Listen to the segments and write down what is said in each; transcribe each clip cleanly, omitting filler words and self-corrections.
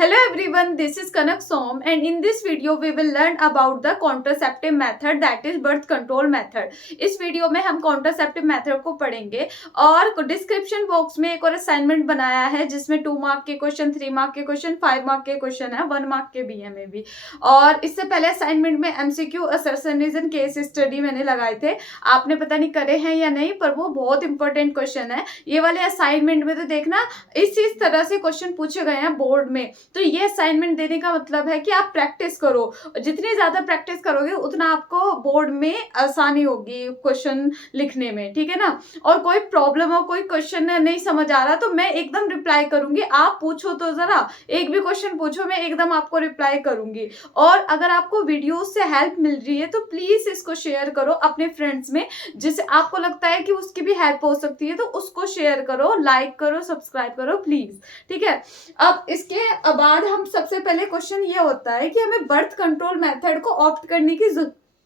Hello everyone, this is Kanak Som and in this video we will learn about the contraceptive method that is birth control method. इस video में हम contraceptive method को पढ़ेंगे और description box में एक और असाइनमेंट बनाया है जिसमें 2 मार्क के क्वेश्चन, 3 मार्क के क्वेश्चन, 5 मार्क के क्वेश्चन है, 1 मार्क के भी है में भी। और इससे पहले असाइनमेंट में MCQ assertion reason case study मैंने लगाए थे, आपने पता नहीं करे हैं या नहीं, पर वो बहुत इंपॉर्टेंट क्वेश्चन है। ये वाले असाइनमेंट में तो देखना इस तरह से क्वेश्चन पूछे गए हैं बोर्ड में, तो ये असाइनमेंट देने का मतलब है कि आप प्रैक्टिस करो, जितनी ज्यादा प्रैक्टिस करोगे उतना आपको बोर्ड में आसानी होगी क्वेश्चन लिखने में, ठीक है ना। और कोई प्रॉब्लम हो, कोई क्वेश्चन नहीं समझ आ रहा तो मैं एकदम रिप्लाई करूंगी, आप पूछो तो जरा एक भी क्वेश्चन पूछो, मैं एकदम आपको रिप्लाई करूंगी। और अगर आपको वीडियो से हेल्प मिल रही है तो प्लीज इसको शेयर करो अपने फ्रेंड्स में, जिससे आपको लगता है कि उसकी भी हेल्प हो सकती है, तो उसको शेयर करो, लाइक करो, सब्सक्राइब करो प्लीज, ठीक है। अब इसके बाद हम सबसे पहले क्वेश्चन ये होता है कि हमें बर्थ कंट्रोल मेथड को ऑप्ट करने की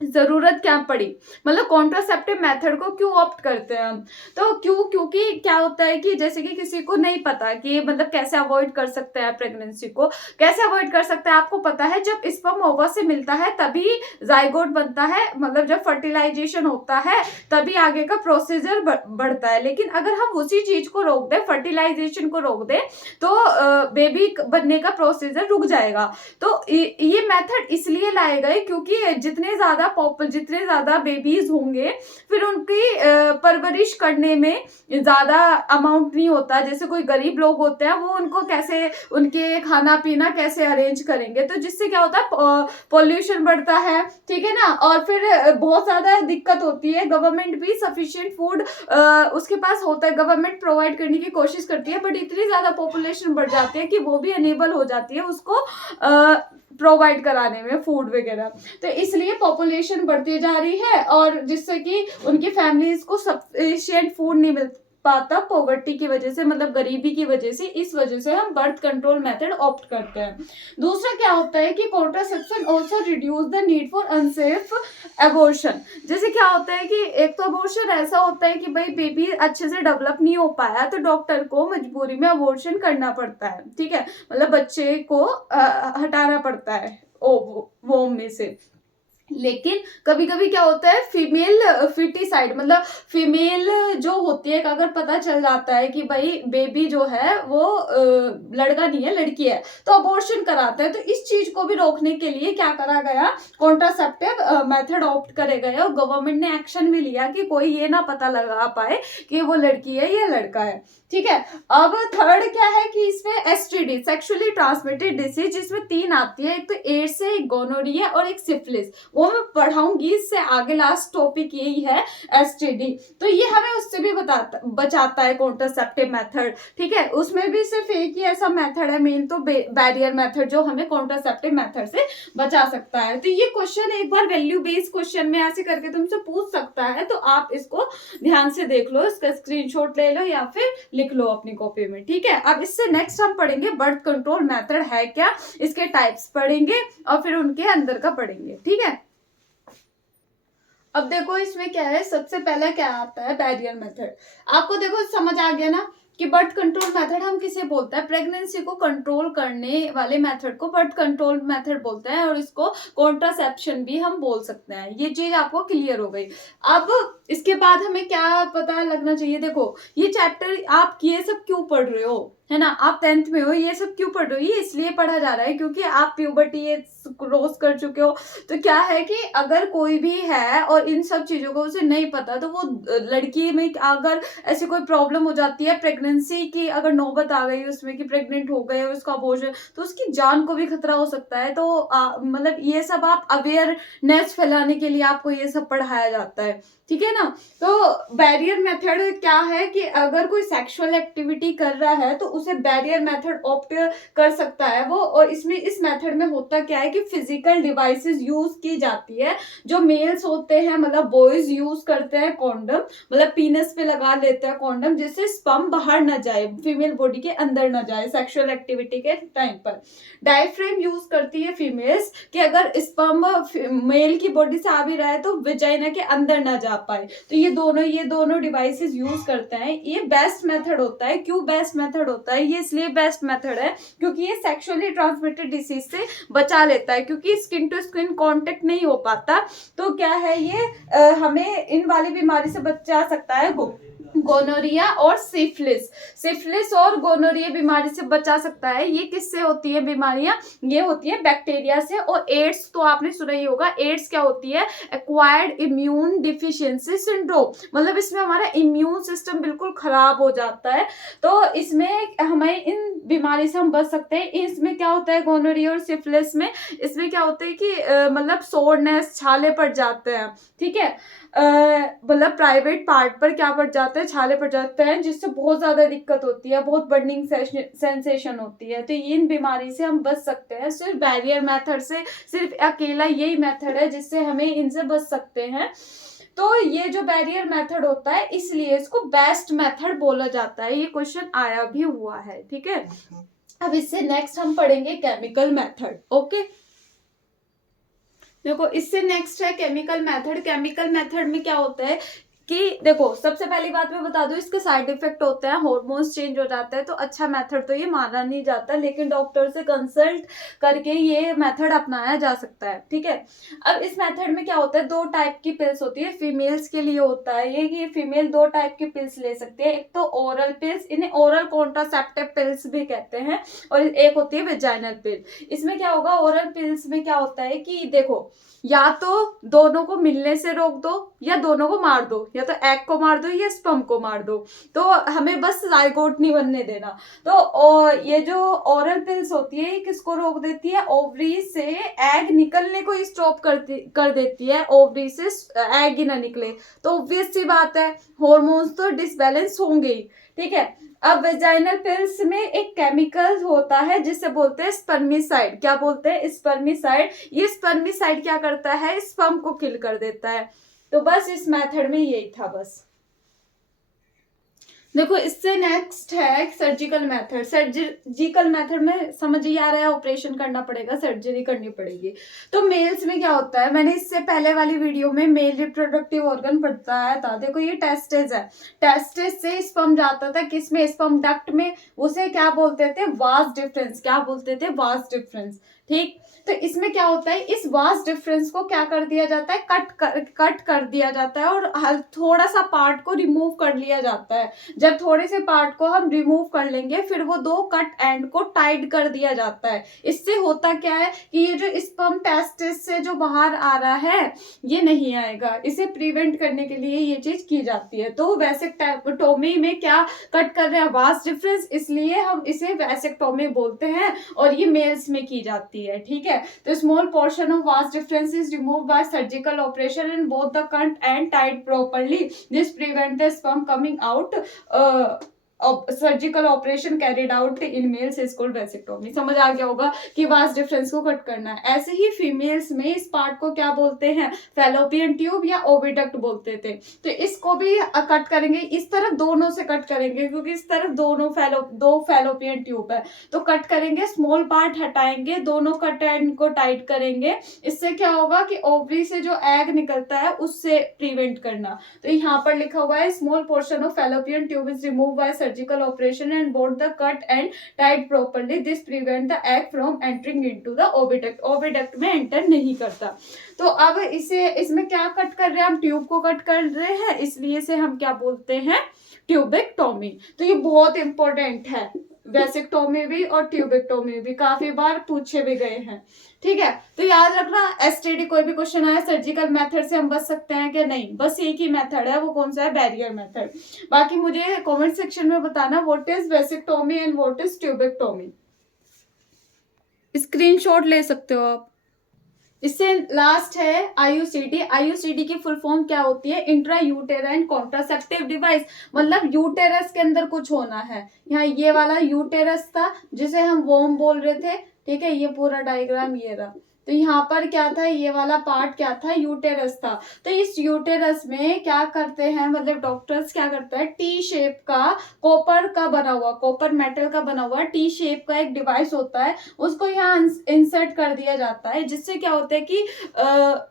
जरूरत क्या पड़ी, मतलब कॉन्ट्रासेप्टिव मेथड को क्यों ऑप्ट करते हैं हम। तो क्योंकि क्या होता है कि जैसे कि किसी को नहीं पता कि मतलब कैसे अवॉइड कर सकते हैं प्रेगनेंसी को, कैसे अवॉइड कर सकते हैं। आपको पता है जब स्पर्म ओवा से मिलता है तभी जाइगोट बनता है, मतलब जब फर्टिलाइजेशन होता है तभी आगे का प्रोसीजर बढ़ता है। लेकिन अगर हम उसी चीज को रोक दें, फर्टिलाइजेशन को रोक दें, तो बेबी बनने का प्रोसीजर रुक जाएगा। तो ये मेथड इसलिए लाए गए क्योंकि जितने ज्यादा बेबीज होंगे फिर उनकी परवरिश करने में ज्यादा अमाउंट नहीं होता। जैसे कोई गरीब लोग होते हैं वो उनको कैसे उनके खाना पीना कैसे अरेंज करेंगे, तो जिससे क्या होता है पॉल्यूशन बढ़ता है, ठीक है ना। और फिर बहुत ज्यादा दिक्कत होती है। गवर्नमेंट भी सफिशिएंट फूड उसके पास होता है, गवर्नमेंट प्रोवाइड करने की कोशिश करती है, बट इतनी ज्यादा पॉपुलेशन बढ़ जाती है कि वो भी अनेबल हो जाती है उसको प्रोवाइड कराने में फूड वगैरह। तो इसलिए पॉपुलेशन बढ़ती जा रही है और जिससे कि उनकी फैमिलीज को सफिशिएंट फूड नहीं मिल पाता पॉवर्टी की वजह से, मतलब गरीबी की वजह से। इस वजह से हम बर्थ कंट्रोल मेथड ऑप्ट करते हैं। दूसरा क्या होता है कि contraception also reduce the need for unsafe abortion. जैसे क्या होता है कि एक तो अबॉर्शन ऐसा होता है कि भाई बेबी अच्छे से डेवलप नहीं हो पाया तो डॉक्टर को मजबूरी में अबॉर्शन करना पड़ता है, ठीक है, मतलब बच्चे को हटाना पड़ता है वोम में से। लेकिन कभी कभी क्या होता है फीमेल फिटिसाइड, मतलब फीमेल जो होती है, अगर पता चल जाता है कि भाई बेबी जो है वो लड़का नहीं है लड़की है, तो अबॉर्शन कराते हैं। तो इस चीज को भी रोकने के लिए क्या करा गया, कॉन्ट्रासेप्टिव मेथड ऑप्ट करे गए और गवर्नमेंट ने एक्शन भी लिया कि कोई ये ना पता लगा पाए कि वो लड़की है या लड़का है, ठीक है। अब थर्ड क्या है कि इसमें एसटीडी, सेक्सुअली ट्रांसमिटेड डिसीज, जिसमें 3 आती है, एक तो एड्स है, एक गोनोरिया और एक सिफिलिस, वो मैं पढ़ाऊंगी इससे आगे। लास्ट टॉपिक यही है एसटीडी। तो ये हमें उससे भी बचाता है कॉन्ट्रासेप्टिव मेथड, ठीक है। उसमें भी सिर्फ एक ही ऐसा मेथड है मेन, तो बैरियर मेथड, जो हमें कॉन्ट्रासेप्टिव मेथड से बचा सकता है। तो ये क्वेश्चन एक बार वैल्यू बेस्ड क्वेश्चन में ऐसे करके तुमसे पूछ सकता है, तो आप इसको ध्यान से देख लो, इसका स्क्रीनशॉट ले लो या फिर लिख लो अपनी कॉपी में, ठीक है। अब इससे नेक्स्ट हम पढ़ेंगे बर्थ कंट्रोल मेथड है क्या, इसके टाइप्स पढ़ेंगे और फिर उनके अंदर का पढ़ेंगे, ठीक है। अब देखो इसमें क्या है, सबसे पहला क्या आता है बैरियर मेथड। आपको देखो समझ आ गया ना कि बर्थ कंट्रोल मेथड हम किसे बोलते हैं, प्रेगनेंसी को कंट्रोल करने वाले मेथड को बर्थ कंट्रोल मेथड बोलते हैं, और इसको कॉन्ट्रासेप्शन भी हम बोल सकते हैं। ये चीज आपको क्लियर हो गई। अब इसके बाद हमें क्या पता लगना चाहिए, देखो ये चैप्टर आप ये सब क्यों पढ़ रहे हो, है ना, आप 10th में हो, ये सब क्यों पढ़ रहे हो, ये इसलिए पढ़ा जा रहा है क्योंकि आप प्यूबर्टी ये क्रॉस कर चुके हो। तो क्या है कि अगर कोई भी है और इन सब चीजों को उसे नहीं पता, तो वो लड़की में अगर ऐसी कोई प्रॉब्लम हो जाती है, प्रेगनेंसी की अगर नौबत आ गई उसमें कि प्रेग्नेंट हो गए और उसका अबॉर्शन, तो उसकी जान को भी खतरा हो सकता है। तो मतलब ये सब आप अवेयरनेस फैलाने के लिए आपको ये सब पढ़ाया जाता है, ठीक है ना। तो बैरियर मेथड क्या है कि अगर कोई सेक्सुअल एक्टिविटी कर रहा है तो उसे बैरियर मेथड ऑप्ट कर सकता है वो। और इसमें इस मेथड में होता क्या है कि फिजिकल डिवाइसेस यूज की जाती है। जो मेल्स होते हैं, मतलब बॉयज यूज करते हैं कॉन्डम, मतलब पीनस पे लगा लेते हैं कॉन्डम, जिससे स्पर्म बाहर न जाए, फीमेल बॉडी के अंदर न जाए सेक्सुअल एक्टिविटी के टाइम पर। डायफ्रेम यूज करती है फीमेल्स कि अगर स्पर्म मेल की बॉडी से आ भी रहा है तो विजाइना के अंदर न जा पाए। तो ये दोनों डिवाइसेस यूज करते हैं। ये बेस्ट मेथड होता है। क्यों बेस्ट मेथड होता है? ये इसलिए बेस्ट मेथड है क्योंकि ये सेक्सुअली ट्रांसमिटेड डिसीज से बचा लेता है, क्योंकि स्किन टू स्किन कांटेक्ट नहीं हो पाता। तो क्या है ये हमें इन वाली बीमारी से बचा सकता है, गोनोरिया और सिफिलिस और गोनोरिया बीमारी से बचा सकता है। ये किससे होती है बीमारियां? ये होती है बैक्टीरिया से। और एड्स तो आपने सुना ही होगा। एड्स क्या होती है? एक्वायर्ड इम्यून डिफिशियंसी सिंड्रोम, मतलब इसमें हमारा इम्यून सिस्टम बिल्कुल खराब हो जाता है। तो इसमें हमें इन बीमारी से हम बच सकते हैं। इसमें क्या होता है गोनोरिया और सिफिलिस में? इसमें क्या होता है कि मतलब सोरनेस, छाले पड़ जाते हैं, ठीक है, मतलब प्राइवेट पार्ट पर क्या पड़ जाता है, छाले पड़ जाते हैं, जिससे बहुत ज्यादा दिक्कत होती है, बहुत बर्निंग सेंसेशन होती है। तो इन बीमारी से हम बच सकते हैं सिर्फ बैरियर मेथड से। सिर्फ अकेला यही मेथड है जिससे हमें इनसे बच सकते हैं। तो ये जो बैरियर मेथड होता है इसलिए इसको बेस्ट मेथड बोला जाता है। ये क्वेश्चन आया भी हुआ है, ठीक है। अब इससे नेक्स्ट हम पढ़ेंगे केमिकल मेथड। ओके, देखो इससे नेक्स्ट है केमिकल मेथड। केमिकल मेथड में क्या होता है कि देखो सबसे पहली बात मैं बता दूं, इसके साइड इफेक्ट होते हैं, हार्मोन्स चेंज हो जाते हैं। तो अच्छा मेथड तो ये माना नहीं जाता, लेकिन डॉक्टर से कंसल्ट करके ये मेथड अपनाया जा सकता है, ठीक है। अब इस मेथड में क्या होता है, दो टाइप की पिल्स होती है। फीमेल्स के लिए होता है ये कि फीमेल दो टाइप की पिल्स ले सकती है। एक तो ओरल पिल्स, इन्हें ओरल कॉन्ट्रासेप्टिव पिल्स भी कहते हैं, और एक होती है वेजाइनल पिल। इसमें क्या होगा, ओरल पिल्स में क्या होता है कि देखो या तो दोनों को मिलने से रोक दो या दोनों को मार दो, या तो एग को मार दो या स्पर्म को मार दो। तो हमें बस जाइगोट नहीं बनने देना। तो ये जो ओरल पिल्स होती है ये किसको रोक देती है, ओवरी से एग निकलने को स्टॉप कर देती है। ओवरी से एग ही ना निकले तो ऑब्वियस सी बात है हॉर्मोन्स तो डिसबैलेंस होंगे ही, ठीक है। अब वेजाइनल पिल्स में एक केमिकल होता है जिसे बोलते हैं स्पर्मिसाइड। क्या बोलते हैं, स्पर्मिसाइड। ये स्पर्मिसाइड क्या करता है, स्पर्म को किल कर देता है। तो बस इस मेथड में यही था बस। देखो इससे नेक्स्ट है सर्जिकल मेथड। सर्जिकल मेथड में समझ ही आ रहा है, ऑपरेशन करना पड़ेगा, सर्जरी करनी पड़ेगी। तो मेल्स में क्या होता है, मैंने इससे पहले वाली वीडियो में मेल रिप्रोडक्टिव ऑर्गन बताया था। देखो ये टेस्टिस है, टेस्टिस से स्पर्म जाता था किसमें, स्पर्म डक्ट में। उसे क्या बोलते थे, वास डिफरेंस। क्या बोलते थे, वास डिफरेंस, ठीक। तो इसमें क्या होता है, इस वास डिफरेंस को क्या कर दिया जाता है, कट कर दिया जाता है और थोड़ा सा पार्ट को रिमूव कर लिया जाता है। जब थोड़े से पार्ट को हम रिमूव कर लेंगे फिर वो दो कट एंड को टाइट कर दिया जाता है। इससे होता क्या है कि ये जो स्पर्म टेस्टिस से जो बाहर आ रहा है ये नहीं आएगा। इसे प्रिवेंट करने के लिए ये चीज की जाती है। तो वैसेक्टोमी में क्या कट कर रहे हैं, वास डिफरेंस, इसलिए हम इसे वैसेक्टोमी बोलते हैं और ये मेल्स में की जाती है, ठीक है। तो small portion of vas deferens is remove by surgical operation and both the cut and tight properly. This prevent the sperm coming out. Surgical operation carried out in males is called vasectomy. समझ आ गया होगा कि vas deferens को cut करना है। ऐसे ही females में इस पार्ट को क्या बोलते हैं, फैलोपियन ट्यूब या ओविडक्ट बोलते थे। तो इसको भी कट करेंगे, इस तरफ दोनों से कट करेंगे क्योंकि इस तरफ दो फैलोपियन ट्यूब है। तो कट करेंगे, स्मॉल पार्ट हटाएंगे, दोनों कट एंड को टाइट करेंगे। इससे क्या होगा कि ओवरी से जो एग निकलता है उससे प्रिवेंट करना। तो यहाँ पर लिखा हुआ है small portion of fallopian tube is remove by surgical operation and both the cut and tight properly. This prevent the egg from entering into the oviduct. Oviduct में एंटर नहीं करता। तो अब इसमें क्या कट कर रहे हैं हम, ट्यूब को कट कर रहे हैं, इसलिए इसे हम क्या बोलते हैं, ट्यूबेक्टोमी। तो ये बहुत इंपॉर्टेंट है, वैसेक्टोमी भी और ट्यूबेक्टोमी भी काफी बार पूछे भी गए हैं, ठीक है। तो याद रखना एसटीडी कोई भी क्वेश्चन आया सर्जिकल मेथड से हम बच सकते हैं क्या, नहीं, बस एक ही मेथड है, वो कौन सा है, बैरियर मेथड। बाकी मुझे कमेंट सेक्शन में बताना what is vasectomy and what is tubectomy. Screenshot ले सकते हो आप। इससे लास्ट है आईयूसीडी। आईयूसीडी की फुल फॉर्म क्या होती है, इंट्रा यूटेराइन कॉन्ट्रासेप्टिव डिवाइस। मतलब यूटेरस के अंदर कुछ होना है। यहाँ ये वाला यूटेरस था जिसे हम वोम बोल रहे थे, ठीक है, ये पूरा डायग्राम ये रहा। तो यहाँ पर क्या था, ये वाला पार्ट क्या था, यूटेरस था। तो इस यूटेरस में क्या करते हैं, मतलब डॉक्टर्स क्या करते हैं, टी शेप का कॉपर का बना हुआ, कॉपर मेटल का बना हुआ टी शेप का एक डिवाइस होता है, उसको यहाँ इंसर्ट कर दिया जाता है, जिससे क्या होता है कि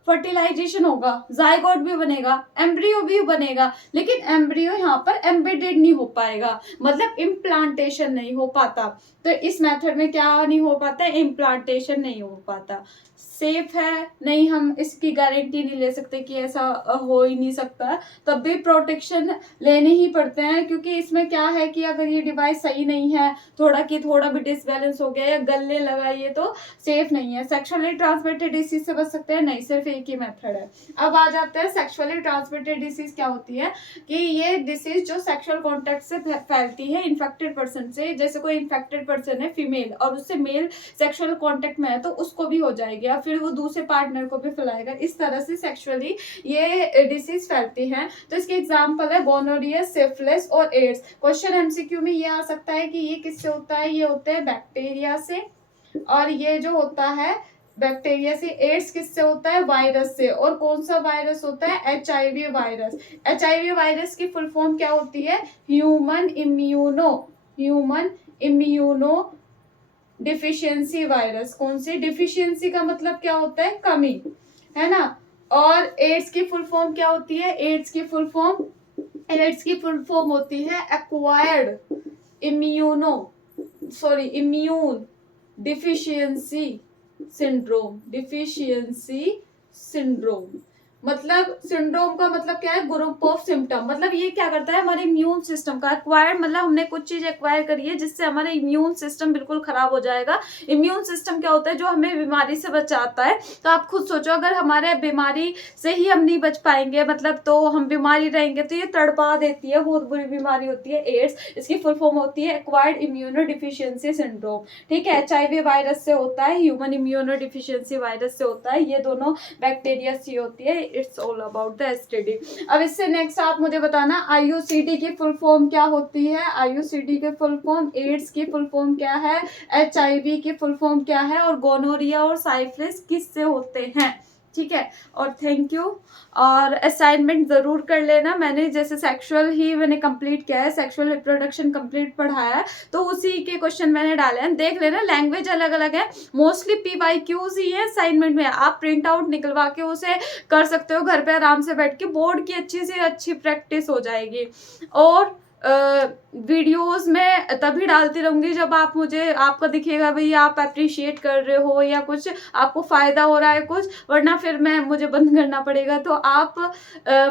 फर्टिलाइजेशन होगा, जाइगोट भी बनेगा, एम्ब्रियो भी बनेगा, लेकिन एम्ब्रियो यहाँ पर एम्बेडेड नहीं हो पाएगा, मतलब इम्प्लांटेशन नहीं हो पाता। तो इस मेथड में क्या नहीं हो पाता, इम्प्लांटेशन नहीं हो पाता। सेफ है नहीं, हम इसकी गारंटी नहीं ले सकते कि ऐसा हो ही नहीं सकता, तब भी प्रोटेक्शन लेने ही पड़ते हैं, क्योंकि इसमें क्या है कि अगर ये डिवाइस सही नहीं है, थोड़ा भी डिसबैलेंस हो गया या गलने लगा, ये तो सेफ नहीं है। सेक्सुअली ट्रांसमिटेड डिसीज से बच सकते हैं नहीं, सिर्फ एक ही मेथड है। अब आ जाते हैं सेक्सुअली ट्रांसमिटेड डिसीज क्या होती है, कि ये डिसीज जो सेक्सुअल कॉन्टेक्ट से फैलती है इन्फेक्टेड पर्सन से, जैसे कोई इन्फेक्टेड पर्सन है फीमेल और उससे मेल सेक्सुअल कॉन्टेक्ट में है तो उसको भी हो जाएगी, या फिर वो दूसरे पार्टनर को भी फैलाएगा, इस तरह से सेक्सुअली ये डिसीज फैलती हैं। तो इसके एग्जांपल है गोनोरिया, सिफिलिस और एड्स। क्वेश्चन एमसीक्यू में ये आ सकता है कि ये किससे होता है, ये होते हैं बैक्टीरिया से, और ये जो होता है बैक्टीरिया से। एड्स किससे होता है, वायरस से। और कौन सा वायरस होता है, एचआईवी वायरस। एचआईवी वायरस की फुल फॉर्म क्या होती है, ह्यूमन इम्यूनो डिफिशियंसी वायरस। कौन सी, डिफिशियंसी का मतलब क्या होता है, कमी, है ना। और एड्स की फुल फॉर्म क्या होती है, एड्स की फुल फॉर्म होती है एक्वायर्ड इम्यून डिफिशियंसी सिंड्रोम। मतलब सिंड्रोम का मतलब क्या है, ग्रुप ऑफ सिम्टम। मतलब ये क्या करता है, हमारे इम्यून सिस्टम का एक्वायर, मतलब हमने कुछ चीज एक्वायर करी है जिससे हमारा इम्यून सिस्टम बिल्कुल खराब हो जाएगा। इम्यून सिस्टम क्या होता है, जो हमें बीमारी से बचाता है। तो आप खुद सोचो, अगर हमारे बीमारी से ही हम नहीं बच पाएंगे, मतलब तो हम बीमारी रहेंगे, तो ये तड़पा देती है, बहुत बुरी बीमारी होती है एड्स। इसकी फुल फॉर्म होती है एक्वायर्ड इम्यूनो डिफिशियंसी सिंड्रोम, ठीक है। एचआईवी वायरस से होता है, ह्यूमन इम्यूनो डिफिशियंसी वायरस से होता है, ये दोनों बैक्टीरिया से होती है। It's all about the STD. अब इससे नेक्स्ट आप मुझे बताना, आईयूसीडी की फुल फॉर्म क्या होती है। आईयूसीडी की फुल फॉर्म, एड्स की फुल फॉर्म क्या है, एचआईवी की फुल फॉर्म क्या है, और गोनोरिया और साइफिलिस किससे होते हैं, ठीक है। और थैंक यू। और असाइनमेंट जरूर कर लेना। मैंने जैसे सेक्सुअल ही मैंने कंप्लीट किया है, सेक्सुअल रिप्रोडक्शन कंप्लीट पढ़ाया है, तो उसी के क्वेश्चन मैंने डाले हैं, देख लेना। लैंग्वेज अलग अलग है, मोस्टली पीवाईक्यूज ही है असाइनमेंट में। आप प्रिंट आउट निकलवा के उसे कर सकते हो घर पे आराम से बैठ के, बोर्ड की अच्छी से अच्छी प्रैक्टिस हो जाएगी। और वीडियोस में तभी डालती रहूंगी जब आप मुझे, आपको दिखेगा भाई आप अप्रिशिएट कर रहे हो या कुछ आपको फायदा हो रहा है कुछ, वरना फिर मुझे बंद करना पड़ेगा। तो आप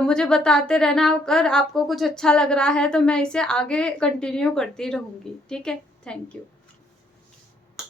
मुझे बताते रहना, अगर आपको कुछ अच्छा लग रहा है तो मैं इसे आगे कंटिन्यू करती रहूंगी, ठीक है। Thank you.